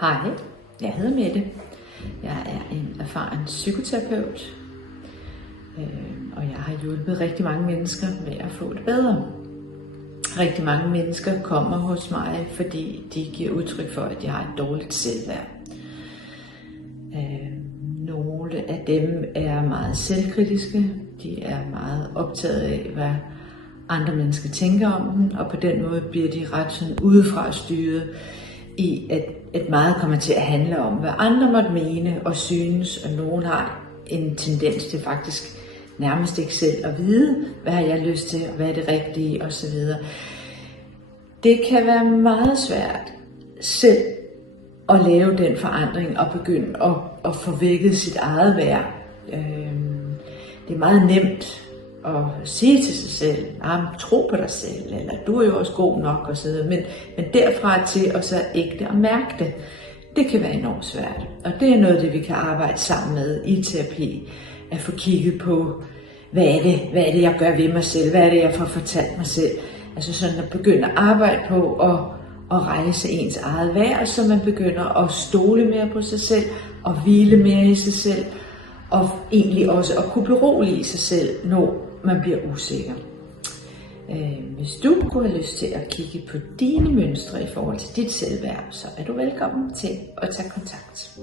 Hej, jeg hedder Mette. Jeg er en erfaren psykoterapeut, og jeg har hjulpet rigtig mange mennesker med at få det bedre. Rigtig mange mennesker kommer hos mig, fordi de giver udtryk for, at de har et dårligt selvværd. Nogle af dem er meget selvkritiske. De er meget optaget af, hvad andre mennesker tænker om dem, og på den måde bliver de ret sådan udefra styret i, at meget kommer til at handle om, hvad andre måtte mene og synes, og nogen har en tendens til faktisk nærmest ikke selv at vide, hvad har jeg lyst til, og hvad er det rigtige, osv. Det kan være meget svært selv at lave den forandring og begynde at få vækket sit eget værd. Det er meget nemt at sige til sig selv, tro på dig selv, eller du er jo også god nok, osv. Men derfra til at så ægte og mærke det, det kan være enormt svært. Og det er noget af det, vi kan arbejde sammen med i terapi, at få kigget på, hvad er det, jeg gør ved mig selv, hvad er det, jeg får fortalt mig selv. Altså sådan at begynde at arbejde på at rejse ens eget værd, så man begynder at stole mere på sig selv, og hvile mere i sig selv, og egentlig også at kunne berolige sig selv, når man bliver usikker. Hvis du kunne have lyst til at kigge på dine mønstre i forhold til dit selvværd, så er du velkommen til at tage kontakt.